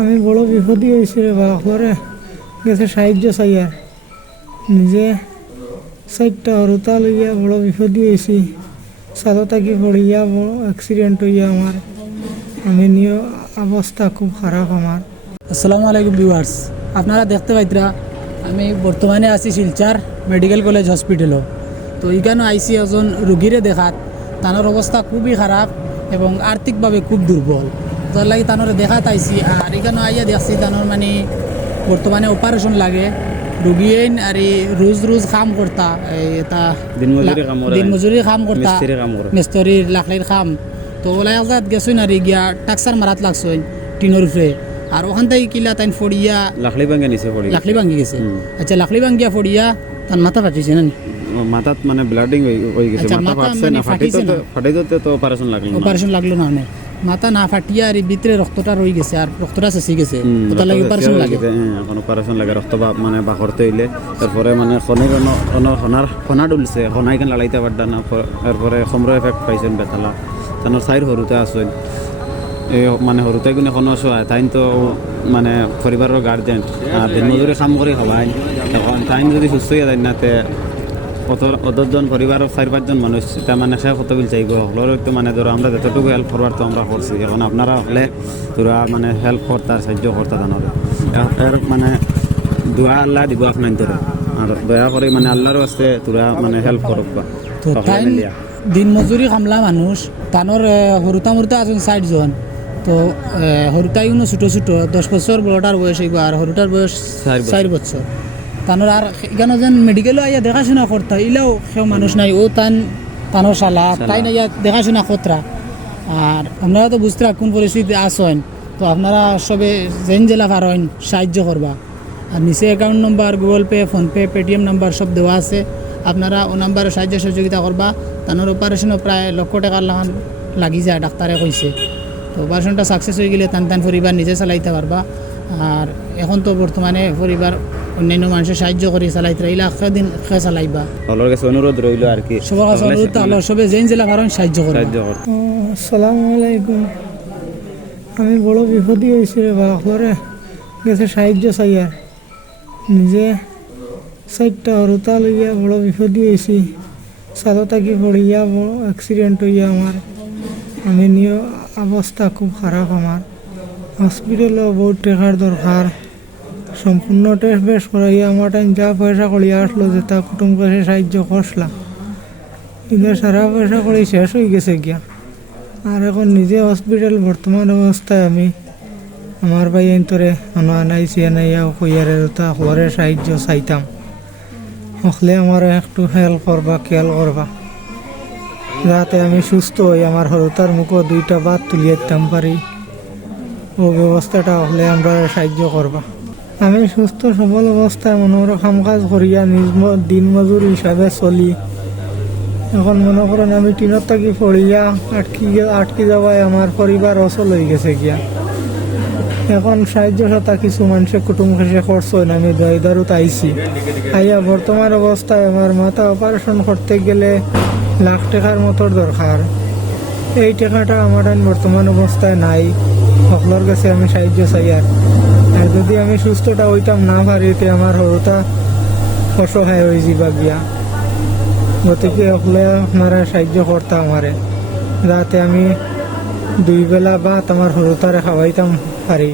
আমি বড় বিপদই হয়েছি রে বা করে গেছে সাহায্য চাইয়ার নিজে চারটা হরতা লইয়া বড় বিপদই হয়েছি সাদা থাকি পড়িয়া বড় অ্যাক্সিডেন্ট হইয়া আমার আমি নিয়ে অবস্থা খুব খারাপ আমার। আসসালামু আলাইকুম ভিউয়ার্স, আপনারা দেখতে পাইতরা আমি বর্তমানে আছি শিলচর মেডিকেল কলেজ হসপিটালও। তো এইখানে আইসি একজন রুগীরে দেখাত, তানোর অবস্থা খুবই খারাপ এবং আর্থিকভাবে খুব দুর্বল। তার লাগে তানোর দেখাত আইসি আর এখানে আইয়া দেখছি তানোর মানে বর্তমানে অপারেশন লাগে। রুগী আর রোজ রোজ কাম করতা, এটা দিনমজুরি কাম করতা, মিস্ত্রির লাকড়ির কাম। তো ওলাই আজাদ গেছুন আর গিয়া টাক্সার মারাত লাগছুন টিনের উপরে। আর ওখান থেকে কিলা তাই ফড়িয়া লাকড়ি ভাঙ্গি গেছে। আচ্ছা, লাকড়ি ভাঙ্গিয়া ফড়িয়া তার মাথা ফাটিছে না মাথাত মানে ব্লাডিং হয়ে গেছে। মাথা ফাটছে না, ফাটাইতে তো অপারেশন লাগলো না। মাথা না ফাটিয়া আর ভিতরে রক্তটা রয়ে গেছে আর রক্তটা শেষে গেছে, ওটা লাগে অপারেশন লাগে। এখন অপারেশন লাগে রক্ত মানে বাকরতে হইলে। তারপরে মানে খনা ডুলছে, খনাই কেন লড়াইতে পারতা না। তারপরে সমর এফেক্ট পাইছেন বেতালা তানোর সাইড সরুতে আসেন। এই মানে সরুতে কোনো কোনো সহায় তাইন তো মানে পরিবারের গার্জেন আর দিনমজুরি কাম করে হবাই। এখন তাইন যদি সুস্থ হয়ে যায় না তে অতজন পরিবারের 4-5 মানুষ তা মানে সে কত বিল চাইব হলেও তো মানে ধরো আমরা যতটুকু হেল্প করবার তো আমরা করছি। এখন আপনারা হলে তোরা মানে হেল্প করতার সাহায্য করতা জানাবে এর মানে দোয়া আল্লাহ দিব আপনার ধরে আর দয়া করে মানে আল্লাহর আসতে তোরা মানে হেল্প করব। দিন মজুরি কামলা মানুষ তানোর হরুতা মুরতা আছেন 60 জন। তো হরুতাইগুলো ছোটো ছোটো 10 বছর, বড়টার বয়স হইব আর হরুটার বয়স 4 বছর। তানোর আর এখানে যেন মেডিকেলও আইয়া দেখাশোনা করতা ইলাও সেও মানুষ নাই। ও তানোর শালা তাই না ইয়া দেখাশোনা করতরা। আর আপনারা তো বুঝতে কোন পরিস্থিতি আসেন, তো আপনারা সবে জেন জেলা পারেন সাহায্য করবা। আর নিচে account number, Google pay, PhonePe, Paytm number সব দেওয়া আছে। আপনারা ও নাম্বারে সাহায্য সহযোগিতা করবা। তানোর অপারেশনও প্রায় 1 লক্ষ টাকার লাগি যায় ডাক্তারে কইছে। তো অপারেশনটা সাকসেস হয়ে গেলে টান পরিবার নিজে চালাইতে পারবা। আর এখন তো বর্তমানে পরিবার অন্যান্য মানুষের সাহায্য করে চালাইতে রইলা দিন খে চালাইবা। আমার কাছে অনুরোধ রইল আর কি সবার কাছে অনুরোধ আল্লাহ সবে জেন জেলা পারেন সাহায্য করবে। আসসালামু আলাইকুম, আমি বড় বিপদই হয়েছি রে বা করে গেছে সাহায্য চাইয়ার নিজে চারটা হরতা লইয়া বড় বিপদই হয়েছি সাদা থাকি পড়িয়া বড় অ্যাক্সিডেন্ট হইয়া আমার আমি নিয়ে অবস্থা খুব খারাপ আমার। হসপিটালেও বহুত টাকার দরকার, সম্পূর্ণ টেস্ট বেশ করাইয়া আমার টাইম যা পয়সা করিয়া আসলো যে তা কুটুম কাছে সাহায্য করলাম, কিন্তু সারা পয়সা করে শেষ হয়ে গেছে গিয়া। আর এখন নিজে হসপিটাল বর্তমান অবস্থায় আমি আমার ভাই এন্তরে আনাইছি আনাইয়া কইয়ারে তা হরে সাহায্য চাইতাম হলে আমার একটু হেল্প করবা, খেয়াল করবা যাতে আমি সুস্থ হই, আমার হরতার মুখও 2টা বাত তুলিয়ে দিতাম পারি। ও ব্যবস্থাটা হলে আমরা সাহায্য করবা। আমি সুস্থ সবল অবস্থায় মনে কাম কাজ করিয়া নিজ দিন মজুর হিসাবে চলি। এখন মনে করেন আমি টিনত থাকি পড়িয়া আটকি যাওয়ায় আমার পরিবার অচল হয়ে গেছে গিয়া। এখন সাহায্য সাথা কিছু মানুষের কুটুম খেসে করছেন, আমি দয়দারুত আইছি। আইয়া বর্তমান অবস্থায় আমার মাথা অপারেশন করতে গেলে 1 লাখ টাকার মতো দরকার। এই টাকাটা আমার বর্তমান অবস্থায় নাই, সকলের কাছে আমি সাহায্য চাই। আর যদি আমি সুস্থটা হইতাম না পারিতে আমার হরতা অসহায় হয়ে যাবা গিয়া। গতিকে সকলে আপনারা সাহায্য করতাম আমারে যাতে আমি 2 বেলা ভাত আমার হরতারে খাওয়াইতাম পারি।